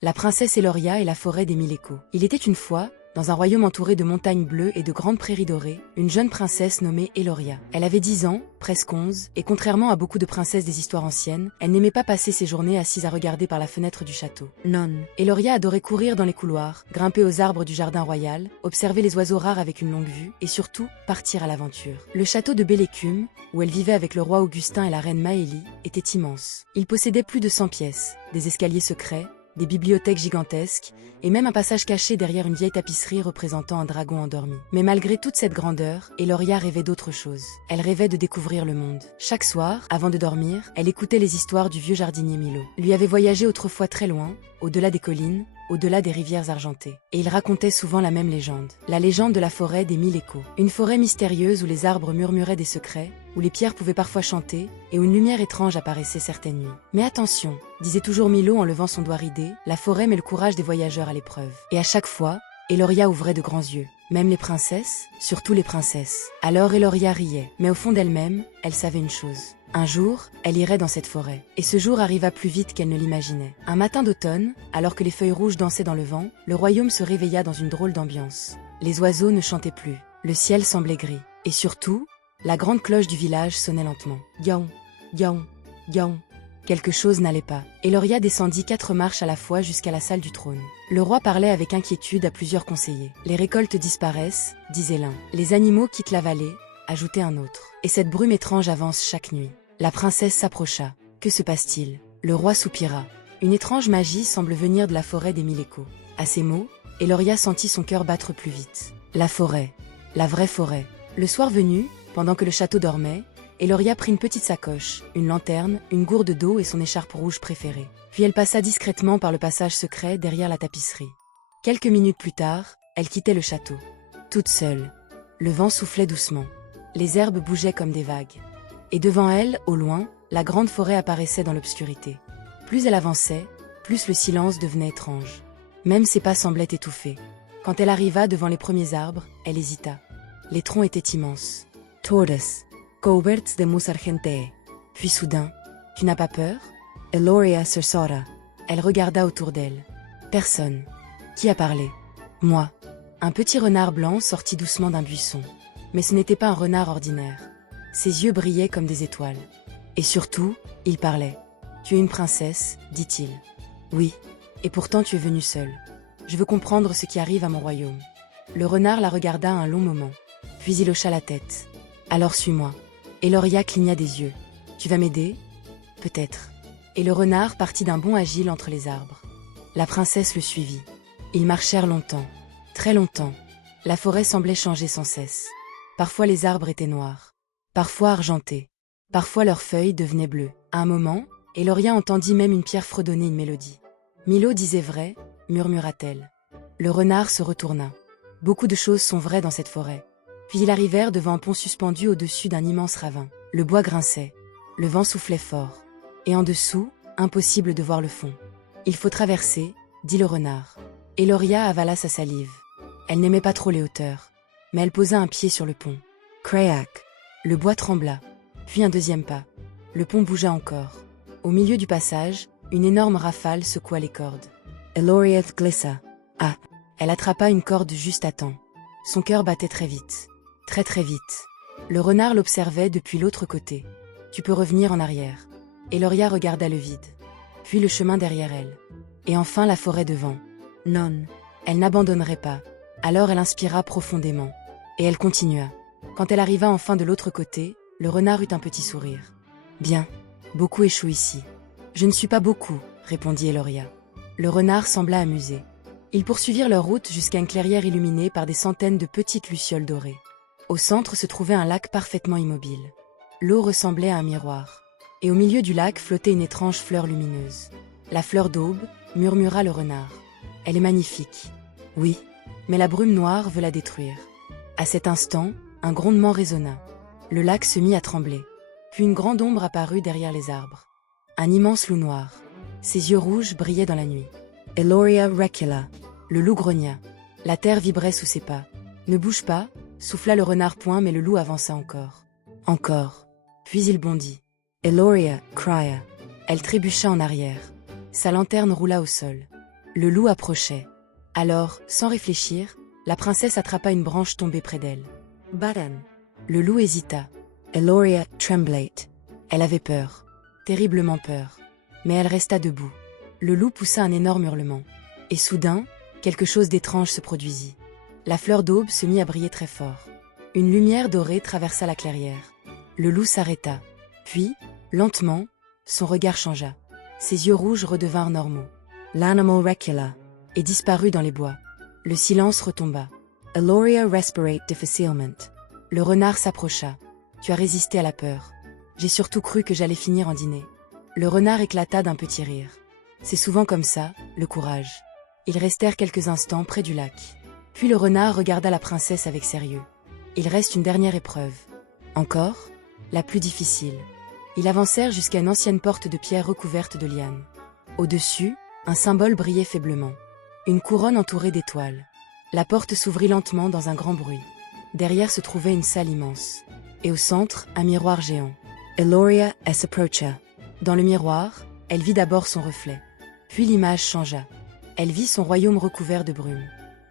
La princesse Eloria et la forêt des 1000 échos. Il était une fois, dans un royaume entouré de montagnes bleues et de grandes prairies dorées, une jeune princesse nommée Eloria. Elle avait 10 ans, presque 11, et contrairement à beaucoup de princesses des histoires anciennes, elle n'aimait pas passer ses journées assise à regarder par la fenêtre du château. Non. Eloria adorait courir dans les couloirs, grimper aux arbres du jardin royal, observer les oiseaux rares avec une longue vue, et surtout, partir à l'aventure. Le château de Bélécume, où elle vivait avec le roi Augustin et la reine Maélie, était immense. Il possédait plus de 100 pièces, des escaliers secrets, des bibliothèques gigantesques, et même un passage caché derrière une vieille tapisserie représentant un dragon endormi. Mais malgré toute cette grandeur, Eloria rêvait d'autre chose. Elle rêvait de découvrir le monde. Chaque soir, avant de dormir, elle écoutait les histoires du vieux jardinier Milo. Lui avait voyagé autrefois très loin, au-delà des collines, au-delà des rivières argentées. Et il racontait souvent la même légende. La légende de la forêt des 1000 échos. Une forêt mystérieuse où les arbres murmuraient des secrets, où les pierres pouvaient parfois chanter, et où une lumière étrange apparaissait certaines nuits. Mais attention, disait toujours Milo en levant son doigt ridé, la forêt met le courage des voyageurs à l'épreuve. Et à chaque fois, Eloria ouvrait de grands yeux. Même les princesses, surtout les princesses. Alors Eloria riait, mais au fond d'elle-même, elle savait une chose. Un jour, elle irait dans cette forêt. Et ce jour arriva plus vite qu'elle ne l'imaginait. Un matin d'automne, alors que les feuilles rouges dansaient dans le vent, le royaume se réveilla dans une drôle d'ambiance. Les oiseaux ne chantaient plus, le ciel semblait gris. Et surtout, la grande cloche du village sonnait lentement. Gaon, gaon, gaon. Quelque chose n'allait pas. Eloria descendit 4 marches à la fois jusqu'à la salle du trône. Le roi parlait avec inquiétude à plusieurs conseillers. Les récoltes disparaissent, disait l'un. Les animaux quittent la vallée, ajoutait un autre. Et cette brume étrange avance chaque nuit. La princesse s'approcha. Que se passe-t-il? Le roi soupira. Une étrange magie semble venir de la forêt des 1000 échos. À ces mots, Eloria sentit son cœur battre plus vite. La forêt. La vraie forêt. Le soir venu, pendant que le château dormait, Eloria prit une petite sacoche, une lanterne, une gourde d'eau et son écharpe rouge préférée. Puis elle passa discrètement par le passage secret derrière la tapisserie. Quelques minutes plus tard, elle quittait le château. Toute seule. Le vent soufflait doucement. Les herbes bougeaient comme des vagues. Et devant elle, au loin, la grande forêt apparaissait dans l'obscurité. Plus elle avançait, plus le silence devenait étrange. Même ses pas semblaient étouffés. Quand elle arriva devant les premiers arbres, elle hésita. Les troncs étaient immenses. Tordes. Coberts de mus argentee. Puis soudain, tu n'as pas peur? Eloria sursora. Elle regarda autour d'elle. Personne. Qui a parlé? Moi. Un petit renard blanc sortit doucement d'un buisson. Mais ce n'était pas un renard ordinaire. Ses yeux brillaient comme des étoiles. Et surtout, il parlait. Tu es une princesse, dit-il. Oui. Et pourtant tu es venue seule. Je veux comprendre ce qui arrive à mon royaume. Le renard la regarda un long moment. Puis il hocha la tête. Alors suis-moi. Eloria cligna des yeux. Tu vas m'aider? Peut-être. Et le renard partit d'un bond agile entre les arbres. La princesse le suivit. Ils marchèrent longtemps. Très longtemps. La forêt semblait changer sans cesse. Parfois les arbres étaient noirs. Parfois argentés. Parfois leurs feuilles devenaient bleues. À un moment, Eloria entendit même une pierre fredonner une mélodie. Milo disait vrai, murmura-t-elle. Le renard se retourna. Beaucoup de choses sont vraies dans cette forêt. Puis ils arrivèrent devant un pont suspendu au-dessus d'un immense ravin. Le bois grinçait. Le vent soufflait fort. Et en dessous, impossible de voir le fond. Il faut traverser, dit le renard. Eloria avala sa salive. Elle n'aimait pas trop les hauteurs. Mais elle posa un pied sur le pont. Crac! Le bois trembla. Puis un deuxième pas. Le pont bougea encore. Au milieu du passage, une énorme rafale secoua les cordes. Eloria glissa. Ah! Elle attrapa une corde juste à temps. Son cœur battait très vite. Très très vite. Le renard l'observait depuis l'autre côté. Tu peux revenir en arrière. Eloria regarda le vide. Puis le chemin derrière elle. Et enfin la forêt devant. Non. Elle n'abandonnerait pas. Alors elle inspira profondément. Et elle continua. Quand elle arriva enfin de l'autre côté, le renard eut un petit sourire. Bien. Beaucoup échouent ici. Je ne suis pas beaucoup, répondit Eloria. Le renard sembla amusé. Ils poursuivirent leur route jusqu'à une clairière illuminée par des centaines de petites lucioles dorées. Au centre se trouvait un lac parfaitement immobile. L'eau ressemblait à un miroir. Et au milieu du lac flottait une étrange fleur lumineuse. La fleur d'aube, murmura le renard. Elle est magnifique. Oui, mais la brume noire veut la détruire. À cet instant, un grondement résonna. Le lac se mit à trembler. Puis une grande ombre apparut derrière les arbres. Un immense loup noir. Ses yeux rouges brillaient dans la nuit. Eloria recula. Le loup grogna. La terre vibrait sous ses pas. Ne bouge pas, souffla le renard point, mais le loup avança encore. Encore. Puis il bondit. Eloria cria. Elle trébucha en arrière. Sa lanterne roula au sol. Le loup approchait. Alors, sans réfléchir, la princesse attrapa une branche tombée près d'elle. Baran. Le loup hésita. Eloria trembled. Elle avait peur. Terriblement peur. Mais elle resta debout. Le loup poussa un énorme hurlement. Et soudain, quelque chose d'étrange se produisit. La fleur d'aube se mit à briller très fort. Une lumière dorée traversa la clairière. Le loup s'arrêta. Puis, lentement, son regard changea. Ses yeux rouges redevinrent normaux. L'animal recula et disparut dans les bois. Le silence retomba. Eloria respirate difficilement. Le renard s'approcha. Tu as résisté à la peur. J'ai surtout cru que j'allais finir en dîner. Le renard éclata d'un petit rire. C'est souvent comme ça, le courage. Ils restèrent quelques instants près du lac. Puis le renard regarda la princesse avec sérieux. Il reste une dernière épreuve. Encore, la plus difficile. Ils avancèrent jusqu'à une ancienne porte de pierre recouverte de lianes. Au-dessus, un symbole brillait faiblement. Une couronne entourée d'étoiles. La porte s'ouvrit lentement dans un grand bruit. Derrière se trouvait une salle immense. Et au centre, un miroir géant. Eloria s'approcha. Dans le miroir, elle vit d'abord son reflet. Puis l'image changea. Elle vit son royaume recouvert de brume.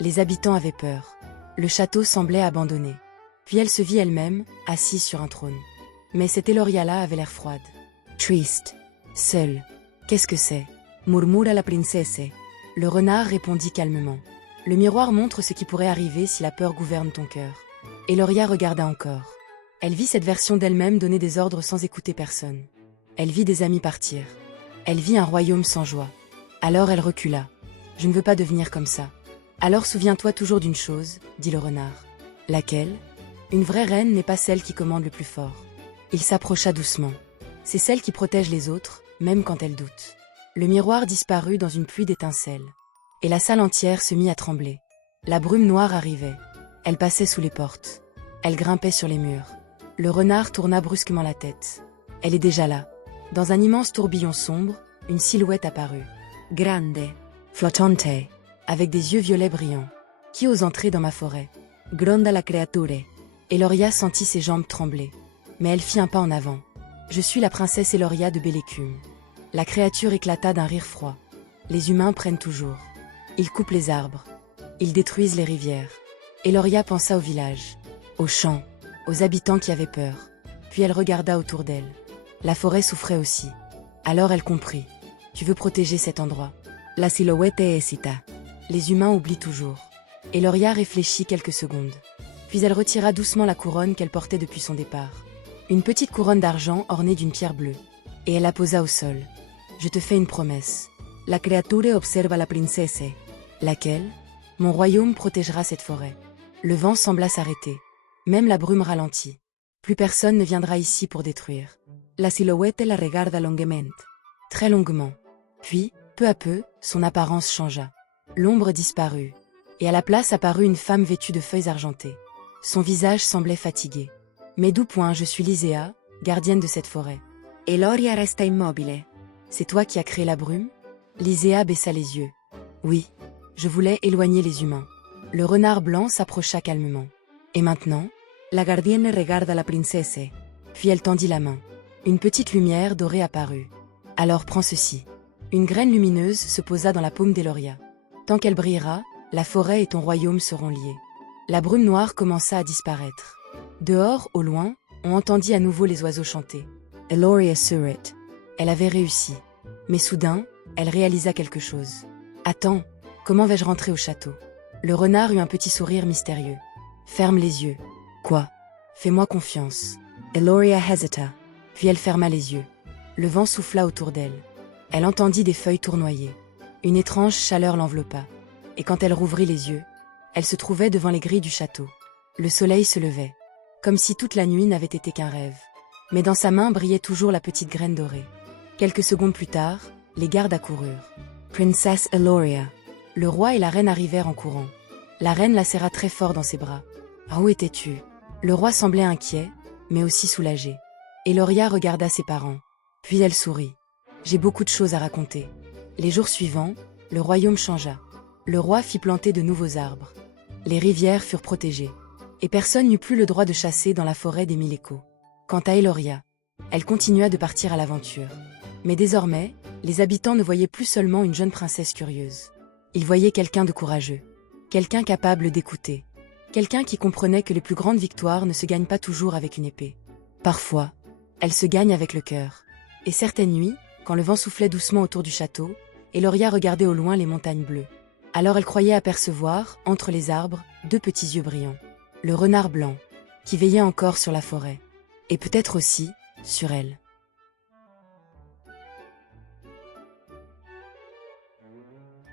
Les habitants avaient peur. Le château semblait abandonné. Puis elle se vit elle-même, assise sur un trône. Mais cette Eloria-là avait l'air froide. Triste. Seule. Qu'est-ce que c'est? Murmura la princesse. Le renard répondit calmement. Le miroir montre ce qui pourrait arriver si la peur gouverne ton cœur. Eloria regarda encore. Elle vit cette version d'elle-même donner des ordres sans écouter personne. Elle vit des amis partir. Elle vit un royaume sans joie. Alors elle recula. Je ne veux pas devenir comme ça. Alors souviens-toi toujours d'une chose, dit le renard. Laquelle? Une vraie reine n'est pas celle qui commande le plus fort. Il s'approcha doucement. C'est celle qui protège les autres, même quand elle doute. Le miroir disparut dans une pluie d'étincelles. Et la salle entière se mit à trembler. La brume noire arrivait. Elle passait sous les portes. Elle grimpait sur les murs. Le renard tourna brusquement la tête. Elle est déjà là. Dans un immense tourbillon sombre, une silhouette apparut. Grande. Flottante. Avec des yeux violets brillants. Qui ose entrer dans ma forêt? Gronda la creature. Eloria sentit ses jambes trembler. Mais elle fit un pas en avant. Je suis la princesse Eloria de Bélécume. La créature éclata d'un rire froid. Les humains prennent toujours. Ils coupent les arbres. Ils détruisent les rivières. Eloria pensa au village, aux champs, aux habitants qui avaient peur. Puis elle regarda autour d'elle. La forêt souffrait aussi. Alors elle comprit. Tu veux protéger cet endroit. La silhouette hésita. Les humains oublient toujours. Eloria réfléchit quelques secondes. Puis elle retira doucement la couronne qu'elle portait depuis son départ. Une petite couronne d'argent ornée d'une pierre bleue. Et elle la posa au sol. Je te fais une promesse. La creature observa la princesse. Laquelle? Mon royaume protégera cette forêt. Le vent sembla s'arrêter. Même la brume ralentit. Plus personne ne viendra ici pour détruire. La silhouette la regarda longuement. Très longuement. Puis, peu à peu, son apparence changea. L'ombre disparut. Et à la place apparut une femme vêtue de feuilles argentées. Son visage semblait fatigué. Mais d'où point je suis Lyséa, gardienne de cette forêt. Eloria resta immobile. C'est toi qui as créé la brume? Lyséa baissa les yeux. Oui. Je voulais éloigner les humains. Le renard blanc s'approcha calmement. Et maintenant? La gardienne regarda la princesse. Puis elle tendit la main. Une petite lumière dorée apparut. Alors prends ceci. Une graine lumineuse se posa dans la paume d'Eloria. Tant qu'elle brillera, la forêt et ton royaume seront liés. La brume noire commença à disparaître. Dehors, au loin, on entendit à nouveau les oiseaux chanter. Eloria sourit. Elle avait réussi. Mais soudain, elle réalisa quelque chose. Attends, comment vais-je rentrer au château? Le renard eut un petit sourire mystérieux. Ferme les yeux. Quoi? Fais-moi confiance. Eloria hésita. Puis elle ferma les yeux. Le vent souffla autour d'elle. Elle entendit des feuilles tournoyer. Une étrange chaleur l'enveloppa. Et quand elle rouvrit les yeux, elle se trouvait devant les grilles du château. Le soleil se levait. Comme si toute la nuit n'avait été qu'un rêve. Mais dans sa main brillait toujours la petite graine dorée. Quelques secondes plus tard, les gardes accoururent. Princess Eloria. Le roi et la reine arrivèrent en courant. La reine la serra très fort dans ses bras. « Où étais-tu » Le roi semblait inquiet, mais aussi soulagé. Eloria regarda ses parents. Puis elle sourit. « J'ai beaucoup de choses à raconter. » Les jours suivants, le royaume changea. Le roi fit planter de nouveaux arbres. Les rivières furent protégées. Et personne n'eut plus le droit de chasser dans la forêt des mille échos. Quant à Eloria, elle continua de partir à l'aventure. Mais désormais, les habitants ne voyaient plus seulement une jeune princesse curieuse. Il voyait quelqu'un de courageux, quelqu'un capable d'écouter, quelqu'un qui comprenait que les plus grandes victoires ne se gagnent pas toujours avec une épée. Parfois, elles se gagnent avec le cœur. Et certaines nuits, quand le vent soufflait doucement autour du château, Eloria regardait au loin les montagnes bleues. Alors elle croyait apercevoir, entre les arbres, deux petits yeux brillants. Le renard blanc, qui veillait encore sur la forêt. Et peut-être aussi, sur elle.